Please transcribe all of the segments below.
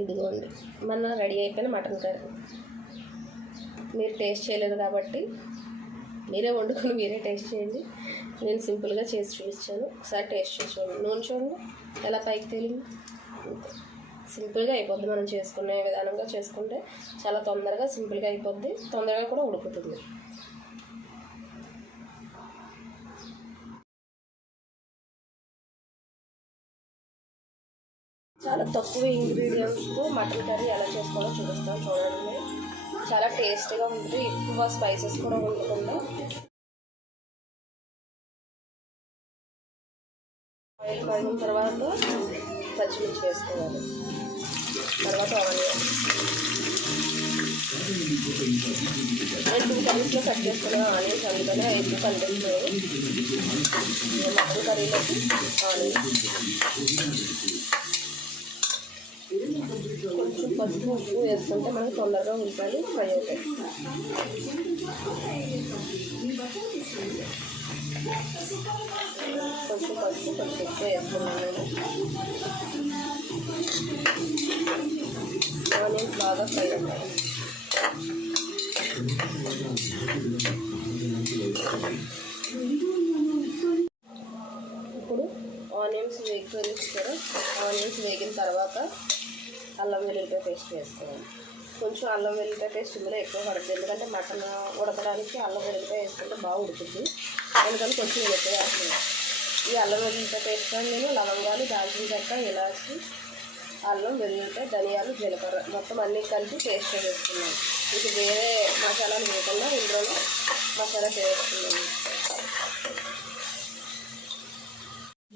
ఇదిగోండి. మన రెడీ అయిపోయిన మటన్ కర్రీ. మీరు టేస్ట్ చేయలేదు కాబట్టి మీరే వండుకొని మీరే టేస్ట్ చేయండి. నేను సింపుల్గా చేసి చూపించాను. ఒకసారి టేస్ట్ చేసి చూడండి. నూనె చూడండి. ఎలా పైకి తేలింది? సింపుల్గా అయిపోద్ది మనం చేసుకునే విధానంగా చేసుకుంటే. చాలా తొందరగా సింపుల్గా అయిపోద్ది. తొందరగా కూడా ఉడుకుతుంది. చాలా తక్కువ ఇంగ్రీడియంట్స్తో మటన్ కర్రీ ఎలా చేసుకోవాలో చూపిస్తాను చూడండి. చాలా టేస్ట్గా ఉంటుంది ఎక్కువ స్పైసెస్ కూడా ఉండకుండా. ఆయిల్ మరిగిన తర్వాత పచ్చిమిర్చి వేసుకోవాలి. తర్వాత ఆనియన్. నేను టూ కర్రీస్లో కట్ చేసుకున్న ఆనియన్స్ అందుకనే ఎక్కువ కనిపిస్తుంది మటన్ కర్రీలోకి ఆనియన్స్. కొంచెం పసుపు ఉప్పు వేసుకుంటే మనకు తొందరగా ఉంటుంది ఫ్రై అవుతాయి. కొంచెం పసుపు కొంచెం ఉప్పు వేసుకున్నాను ఆనియన్స్ బాగా ఫ్రై అవుతాయి. ఇప్పుడు ఆనియన్స్ వేగిపోయి చూసారా ఆనియన్స్ వేగిన తర్వాత అల్లం వెల్లుల్లిపాయ పేస్ట్ వేసుకోవాలి. కొంచెం అల్లం వెల్లుల్లిపాయ పేస్ట్ ఇందులో ఎక్కువ పడుతుంది ఎందుకంటే మటన్ ఉడకడానికి అల్లం వెల్లుల్లిపాయ వేసుకుంటే బాగా ఉడుకుతుంది. అందుకని కొంచెం ఎక్కువ వేస్తున్నాను ఈ అల్లం వెల్లుల్లిపాయ పేస్ట్ నేను లవంగాలు దాల్చిన చెక్క ఇలాచి అల్లం వెల్లుల్లిపాయ ధనియాలు జీలకర్ర మొత్తం అన్నీ కలిపి పేస్ట్ వేసుకున్నాను ఇది వేరే మసాలాలు వేయకుండా ఇందులో మసాలా వేసుకున్నాను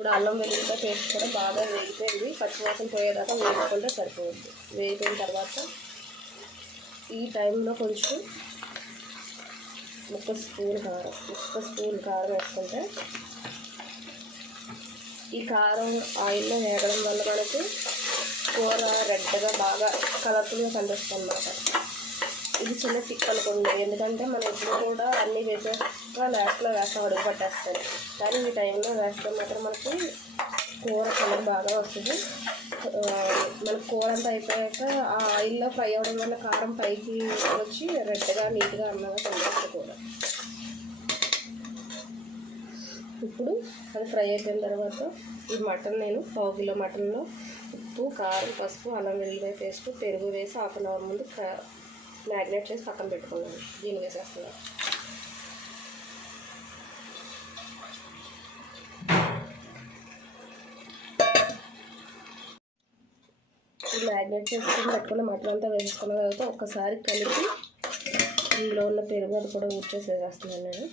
ఇప్పుడు అల్లం వెల్లుల్లిపాయ పేస్ట్ కూడా బాగా వేగిపోయింది. పచ్చివాసన పోయేదాకా వేగుకుంటే సరిపోద్ది వేగిపోయిన తర్వాత ఈ టైంలో కొంచెం ముక్క స్పూన్ కారం ముక్క స్పూన్ కారం వేసుకుంటే ఈ కారం ఆయిల్లో వేగడం వల్ల మనకి కూర రెడ్గా బాగా కలర్ఫుల్గా కనిపిస్తుంది అన్నమాట ఇది చిన్న టిక్ అనుకోండి ఎందుకంటే మనం ఎప్పుడు కూడా అన్నీ వేసాక లాస్ట్లో వేస్తాం అడుగు పట్టేస్తాయి కానీ ఈ టైంలో వేస్తే మాత్రం మనకి కూర కలర్ బాగా వస్తుంది. మన కూర అంతా అయిపోయాక ఆ ఆయిల్లో ఫ్రై అవ్వడం వల్ల కారం పైకి వచ్చి రెడ్గా నీట్గా అన్నగా కనిపిస్తుంది కూర. ఇప్పుడు అది ఫ్రై అయిపోయిన తర్వాత ఈ మటన్ నేను పావు కిలో మటన్లో ఉప్పు కారం పసుపు అల్లం వెల్లిపాయ పేస్ట్ పెరుగు వేసి హాఫ్ అన్ అవర్ ముందు మ్యారినేట్ చేసి పక్కన పెట్టుకున్నాను దీన్ని వేసేస్తున్నాను ఈ మ్యారినేట్ చేసుకుని పెట్టుకున్న మటన్ అంతా వేసుకున్న తర్వాత ఒక్కసారి కలిపి ఇందులో ఉన్న పెరుగు అది కూడా ఊడ్చేసి వేసేస్తున్నాను నేను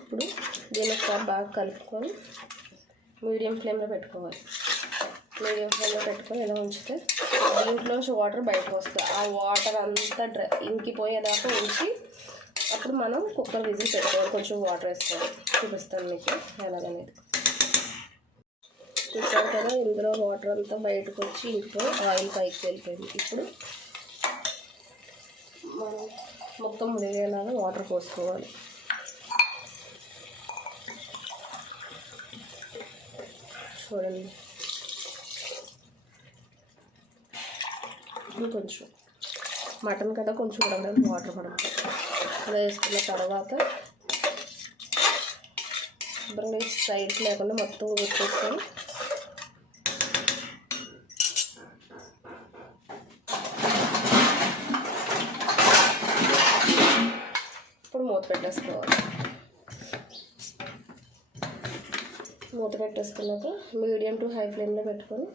ఇప్పుడు దీన్ని ఒకసారి బాగా కలుపుకొని మీడియం ఫ్లేమ్లో పెట్టుకోవాలి. మీడియం ఫ్లేమ్లో పెట్టుకొని ఇలా ఉంచితే దీంట్లోంచి వాటర్ బయటకు వస్తుంది. ఆ వాటర్ అంతా డ్రై ఇంకిపోయేదాకా ఉంచి అప్పుడు మనం కుక్కర్ విజిల్ పెట్టుకోవాలి కొంచెం వాటర్ వేసుకోవాలి చూపిస్తాను మీకు ఎలాగనేది. చూసాం కదా ఇందులో వాటర్ అంతా బయటకు వచ్చి ఇంట్లో ఆయిల్ పైకి వెళ్ళిపోయింది. ఇప్పుడు మనం మొత్తం ఉడిగేలాగా వాటర్ పోసుకోవాలి. చూడండి. కొంచెం మటన్ కదా కొంచెం ఉడకడానికి వాటర్ మనం అలా వేసుకున్న తర్వాత శుభ్రంగా సైడ్స్ లేకుండా మొత్తం ఉడికేసుకొని ఇప్పుడు మూత పెట్టేసుకోవాలి. మూత పెట్టేసుకున్నాక మీడియం టు హై ఫ్లేమ్లో పెట్టుకొని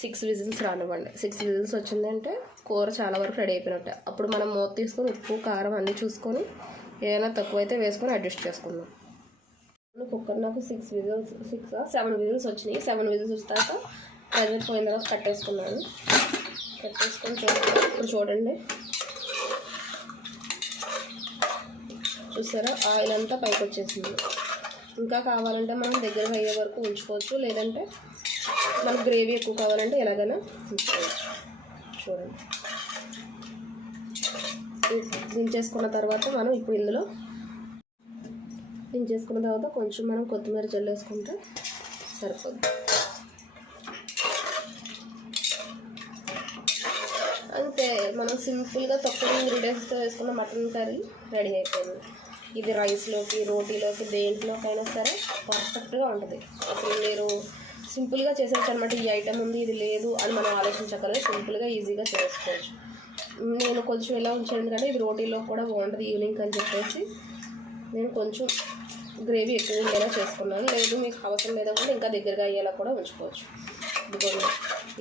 సిక్స్ విజిల్స్ రానివ్వండి. సిక్స్ విజిల్స్ వచ్చిందంటే కూర చాలా వరకు రెడీ అయిపోయినట్టే. అప్పుడు మనం మూత తీసుకొని ఉప్పు కారం అన్నీ చూసుకొని ఏదైనా తక్కువ అయితే వేసుకొని అడ్జస్ట్ చేసుకుందాం. కుక్కర్ నాకు six whistles six seven whistles వచ్చినాయి. సెవెన్ విజిల్స్ వచ్చాక ప్రెజర్ పోయిన తర్వాత కట్టేసుకున్నాను. కట్టేసుకొని ఇప్పుడు చూడండి. చూసారా? ఆయిల్ అంతా పైకి వచ్చేసింది. ఇంకా కావాలంటే మనం దగ్గర అయ్యే వరకు ఉంచుకోవచ్చు. లేదంటే మనకు గ్రేవీ ఎక్కువ కావాలంటే ఎలాగైనా ఉంచుకోవచ్చు. చూడండి. దించేసుకున్న తర్వాత మనం ఇప్పుడు ఇందులో దించేసుకున్న తర్వాత కొంచెం మనం కొత్తిమీర చల్లేసుకుంటే సరిపోద్ది. అంతే మనం సింపుల్గా తక్కువ ఇంగ్రీడియంట్స్తో వేసుకున్న మటన్ కర్రీ రెడీ అయిపోయింది. ఇది రైస్లోకి రోటీలోకి దేంట్లోకైనా సరే పర్ఫెక్ట్గా ఉంటుంది. అసలు మీరు సింపుల్గా చేసేయచ్చు అనమాట ఈ ఐటెం ఉంది ఇది లేదు అని మనం ఆలోచించగలరు సింపుల్గా ఈజీగా చేసుకోవచ్చు. నేను కొంచెం ఎలా ఉంచాను ఎందుకంటే ఇది రోటీలో కూడా బాగుంటుంది ఈవినింగ్ అని చెప్పేసి నేను కొంచెం గ్రేవీ ఎక్కువ ఉండేలా చేసుకున్నాను. లేదు మీకు అవసరం లేదా కూడా ఇంకా దగ్గరగా అయ్యేలా కూడా ఉంచుకోవచ్చు.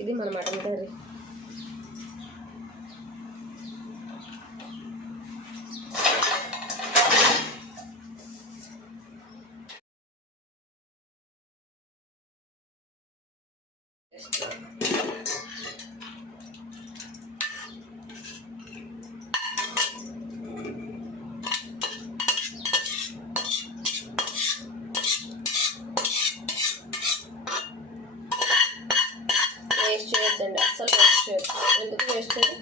ఇది మన మటన్ కర్రీ. వేస్ట్ చేయొద్దండి. అస్సలు వేస్ట్ చేయొద్దు. ఎందుకు వేస్ట్ చేయదు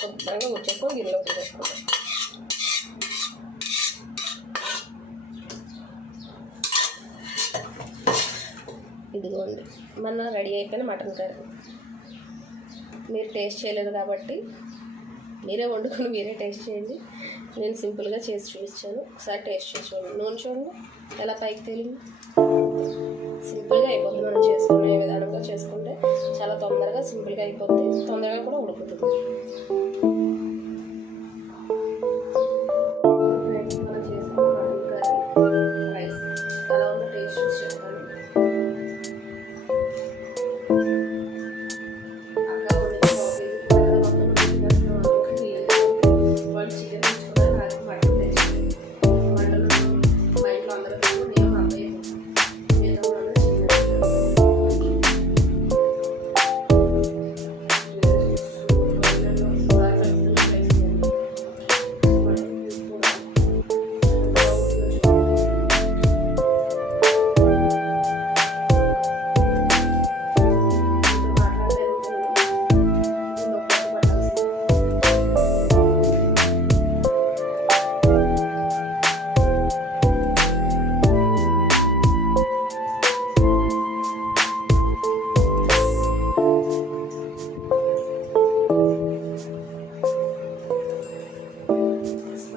శుభ్రంగా ఉచ్చేసుకొని గిన్నెలోకి వేసుకోండి ఇదిగోండి. మన రెడీ అయిపోయిన మటన్ కర్రీ. మీరు టేస్ట్ చేయలేదు కాబట్టి మీరే వండుకొని మీరే టేస్ట్ చేయండి. నేను సింపుల్గా చేసి చూపించాను. ఒకసారి టేస్ట్ చేసి చూడండి. నూనె చూడండి. ఎలా పైకి తేలింది? సింపుల్గా అయిపోతుంది మనం చేసుకునే విధానంగా చేసుకుంటే. చాలా తొందరగా సింపుల్గా అయిపోతుంది. తొందరగా కూడా ఉడుకుతుంది.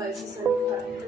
还是三块。